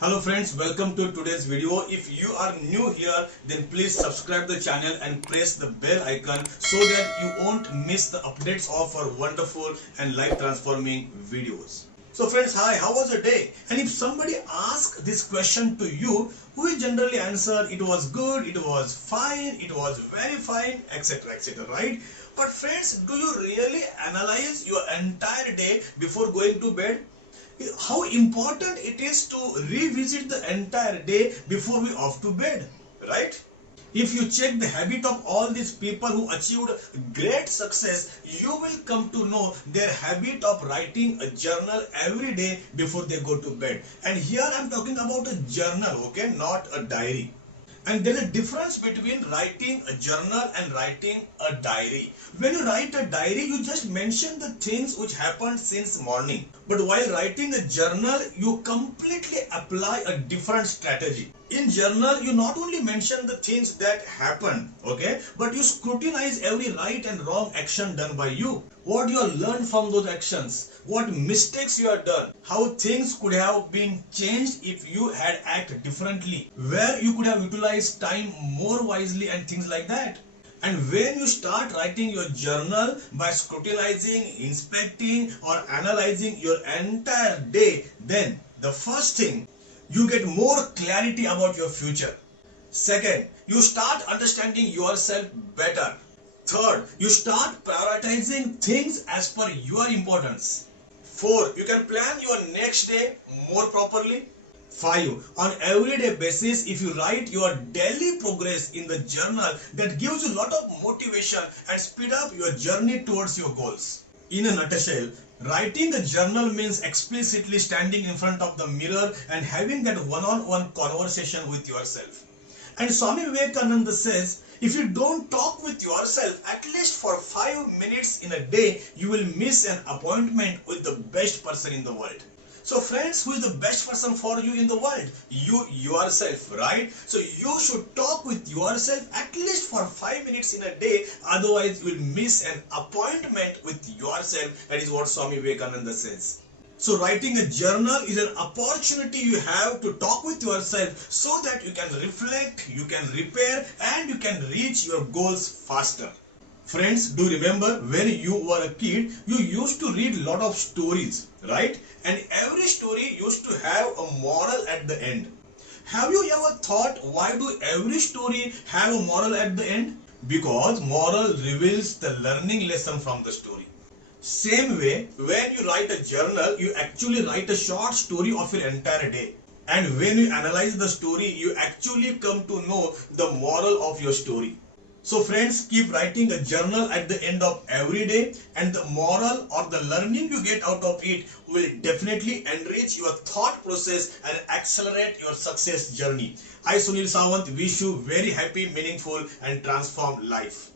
Hello friends, welcome to today's video. If you are new here, then please subscribe the channel and press the bell icon so that you won't miss the updates of our wonderful and life transforming videos. So friends, hi, how was your day? And if somebody asks this question to you, we generally answer it was good, it was fine, it was very fine, etc, right? But friends, do you really analyze your entire day before going to bed? How important it is to revisit the entire day before we off to bed, right? If you check the habit of all these people who achieved great success, you will come to know their habit of writing a journal every day before they go to bed. And here I'm talking about a journal, okay, not a diary. And there is a difference between writing a journal and writing a diary. When you write a diary, you just mention the things which happened since morning. But while writing a journal, you completely apply a different strategy. In journal, you not only mention the things that happened, okay, but you scrutinize every right and wrong action done by you. What you have learned from those actions, what mistakes you have done, how things could have been changed if you had acted differently, where you could have utilized time more wisely and things like that. And when you start writing your journal by scrutinizing, inspecting or analyzing your entire day, then the first thing, you get more clarity about your future. Second, you start understanding yourself better. Third, you start prioritizing things as per your importance. Four, you can plan your next day more properly. 5. On everyday basis, if you write your daily progress in the journal, that gives you a lot of motivation and speed up your journey towards your goals. In a nutshell, writing a journal means explicitly standing in front of the mirror and having that one-on-one conversation with yourself. And Swami Vivekananda says, if you don't talk with yourself at least for 5 minutes in a day, you will miss an appointment with the best person in the world. So friends, who is the best person for you in the world? You yourself, right? So you should talk with yourself at least for 5 minutes in a day, otherwise you will miss an appointment with yourself. That is what Swami Vivekananda says. So writing a journal is an opportunity you have to talk with yourself so that you can reflect, you can repair and you can reach your goals faster. Friends, do remember when you were a kid, you used to read a lot of stories, right? And every story used to have a moral at the end. Have you ever thought why do every story have a moral at the end? Because moral reveals the learning lesson from the story. Same way, when you write a journal, you actually write a short story of your entire day. And when you analyze the story, you actually come to know the moral of your story. So friends, keep writing a journal at the end of every day, and the moral or the learning you get out of it will definitely enrich your thought process and accelerate your success journey. I, Sunil Sawant, wish you very happy, meaningful and transformed life.